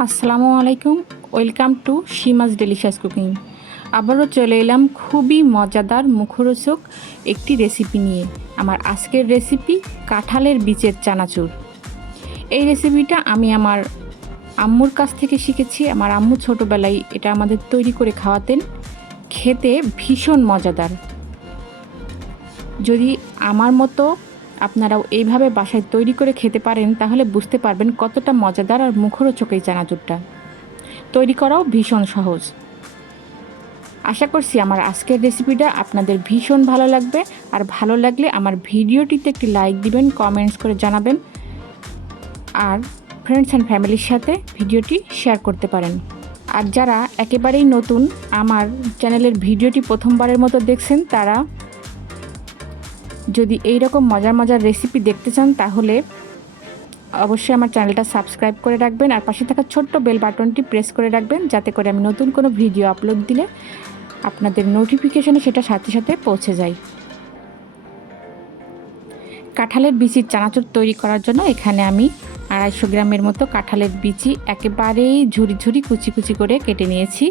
আসসালামু আলাইকুম, welcome to সীমাস delicious cooking. আবারও চলে এলাম খুবই মজাদার মুখরোচক একটি রেসিপি নিয়ে। আমার আজকের রেসিপি কাঁঠালের বীজের চানাচুর। এই রেসিপিটা আমি আমার আম্মুর কাছ থেকে শিখেছি। আমার আম্মু ছোটোবেলায় এটা আমাদের তৈরি করে খাওয়াতেন, খেতে ভীষণ মজাদার। যদি আমার মতো আপনারাও এইভাবে বাসায় তৈরি করে খেতে পারেন তাহলে বুঝতে পারবেন কতটা মজাদার আর মুখরোচক এই চানাচুরটা। তৈরি করাও ভীষণ সহজ। আশা করছি আমার আজকের রেসিপিটা আপনাদের ভীষণ ভালো লাগবে। আর ভালো লাগলে আমার ভিডিওটিতে একটি লাইক দিবেন, কমেন্টস করে জানাবেন, আর ফ্রেন্ডস অ্যান্ড ফ্যামিলির সাথে ভিডিওটি শেয়ার করতে পারেন। আর যারা একেবারেই নতুন আমার চ্যানেলের ভিডিওটি প্রথমবারের মতো দেখছেন, তারা যদি এই রকম মজার মজার রেসিপি দেখতে চান তাহলে অবশ্যই আমার চ্যানেলটা সাবস্ক্রাইব করে রাখবেন আর পাশে থাকা ছোট্ট বেল বাটনটি প্রেস করে রাখবেন, যাতে করে আমি নতুন কোনো ভিডিও আপলোড দিলে আপনাদের নোটিফিকেশনে সেটা সাথে সাথে পৌঁছে যায়। কাঁঠালের বিচির চানাচুর তৈরি করার জন্য এখানে আমি 250 গ্রামের মতো কাঁঠালের বিচি একেবারেই ঝুরি ঝুরি কুচি কুচি করে কেটে নিয়েছি।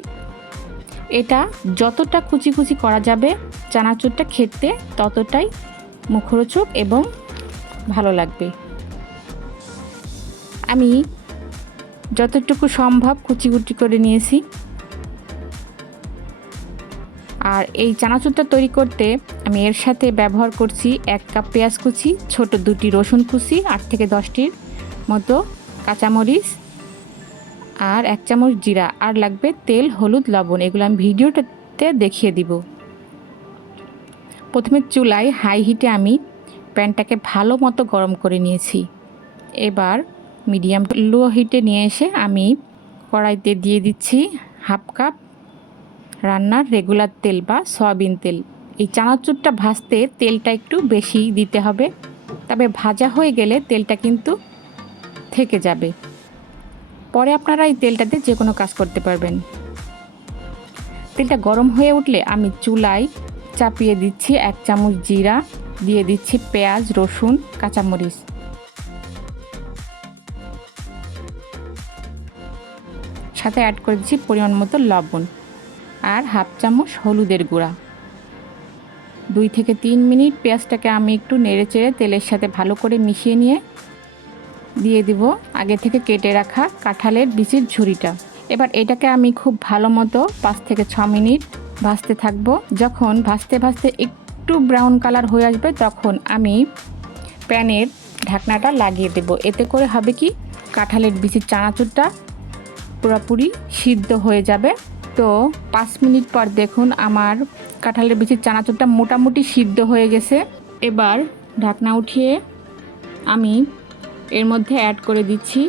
এটা যতটা কুচি কুচি করা যাবে চানাচুরটা খেতে ততটাই মুখরোচক এবং ভালো লাগবে। আমি যতটুকু সম্ভব কুচি কুচি করে নিয়েছি। আর এই চানাচুরটা তৈরি করতে আমি এর সাথে ব্যবহার করছি 1 কাপ পেঁয়াজ কুচি, ছোট 2টি রসুন কুচি, 8 থেকে 10টির মতো কাঁচামরিচ, আর 1 চামচ জিরা, আর লাগবে তেল, হলুদ, লবণ। এগুলো আমি ভিডিওটাতে দেখিয়ে দিব। প্রথমে চুলায় হাই হিটে আমি প্যানটাকে ভালো মতো গরম করে নিয়েছি। এবার মিডিয়াম লো হিটে নিয়ে এসে আমি কড়াইতে দিয়ে দিচ্ছি 1/2 কাপ রান্নার রেগুলার তেল বা সয়াবিন তেল। এই চানাচুরটা ভাজতে তেলটা একটু বেশি দিতে হবে, তবে ভাজা হয়ে গেলে তেলটা কিন্তু থেকে যাবে। পরে আপনারা এই তেলটাতে যে কোনো কাজ করতে পারবেন। তেলটা গরম হয়ে উঠলে আমি চুলায় চাপিয়ে দিচ্ছি 1 চামচ জিরা, দিয়ে দিচ্ছি পেঁয়াজ, রসুন, কাঁচামরিচ, সাথে অ্যাড করে দিচ্ছি পরিমাণ মতো লবণ আর 1/2 চামচ হলুদের গুঁড়া। 2 থেকে 3 মিনিট পেঁয়াজটাকে আমি একটু নেড়ে চেড়ে তেলের সাথে ভালো করে মিশিয়ে নিয়ে দিয়ে দিব আগে থেকে কেটে রাখা কাঁঠালের বিচির ঝুরিটা। এবার এটাকে আমি খুব ভালো মতো 5 থেকে 6 মিনিট ভাজতে থাকবো। যখন ভাজতে ভাজতে একটু ব্রাউন কালার হয়ে আসবে তখন আমি প্যানের ঢাকনাটা লাগিয়ে দেব। এতে করে হবে কি, কাঁঠালের বিচির চানাচুরটা পুরোপুরি সিদ্ধ হয়ে যাবে। তো 5 মিনিট পর দেখুন আমার কাঁঠালের বিচির চানাচুরটা মোটামুটি সিদ্ধ হয়ে গেছে। এবার ঢাকনা উঠিয়ে আমি এর মধ্যে অ্যাড করে দিচ্ছি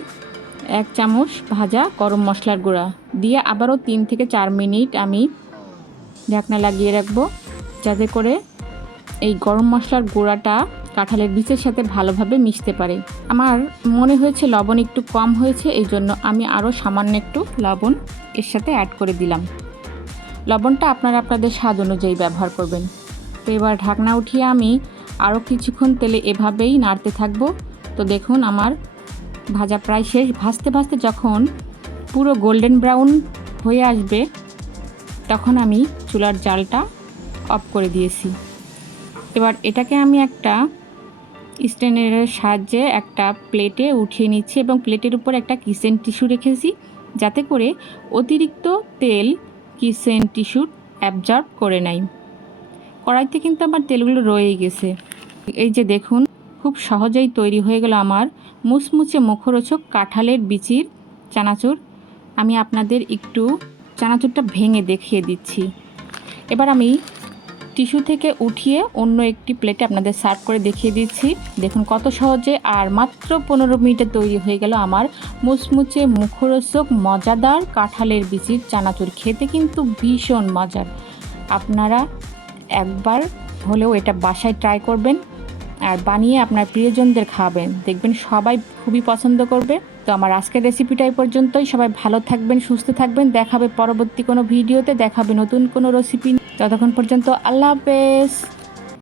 1 চামচ ভাজা গরম মশলার গুঁড়া, দিয়ে আবারও 3 থেকে 4 মিনিট আমি ঢাকনা লাগিয়ে রাখবো, যাতে করে এই গরম মশলার গুঁড়াটা কাঁঠালের বীজের সাথে ভালোভাবে মিশতে পারে। আমার মনে হয়েছে লবণ একটু কম হয়েছে, এই জন্য আমি আরও সামান্য একটু লবণ এর সাথে অ্যাড করে দিলাম। লবণটা আপনারা আপনাদের স্বাদ অনুযায়ী ব্যবহার করবেন। তো এবার ঢাকনা উঠিয়ে আমি আরও কিছুক্ষণ তেলে এভাবেই নাড়তে থাকবো। তো দেখুন আমার ভাজা প্রায় শেষ। ভাজতে ভাজতে যখন পুরো গোল্ডেন ব্রাউন হয়ে আসবে তখন আমি চুলার জালটা অফ করে দিয়েছি। এবার এটাকে আমি একটা স্ট্রেনারের সাহায্যে একটা প্লেটে উঠিয়ে নিচ্ছি এবং প্লেটের উপর একটা কিচেন টিস্যু রেখেছি, যাতে করে অতিরিক্ত তেল কিচেন টিস্যু অ্যাবজর্ব করে নেয়। কড়াইতে কিন্তু আমার তেলগুলো রয়েই গেছে। এই যে দেখুন, খুব সহজেই তৈরি হয়ে গেল আমার মুচমুচে মুখরোচক কাঁঠালের বিচির চানাচুর। আমি আপনাদের একটু চানাচুরটা ভেঙে দেখিয়ে দিচ্ছি। এবার আমি টিস্যু থেকে উঠিয়ে অন্য একটি প্লেটে আপনাদের সার্ভ করে দেখিয়ে দিচ্ছি। দেখুন কত সহজে, আর মাত্র 15 মিনিটে তৈরি হয়ে গেল আমার মুচমুচে মুখরোচক মজাদার কাঁঠালের বিচির চানাচুর। খেতে কিন্তু ভীষণ মজার। আপনারা একবার হলেও এটা বাসায় ট্রাই করবেন আর বানিয়ে আপনার প্রিয়জনদের খাওয়াবেন, দেখবেন সবাই খুবই পছন্দ করবে। তো আমার আজকের রেসিপিটা এই পর্যন্তই। সবাই ভালো থাকবেন, সুস্থ থাকবেন। দেখাবে পরবর্তী কোনো ভিডিওতে, দেখাবে নতুন কোনো রেসিপি। ততক্ষণ পর্যন্ত আল্লাহ হাফেজ।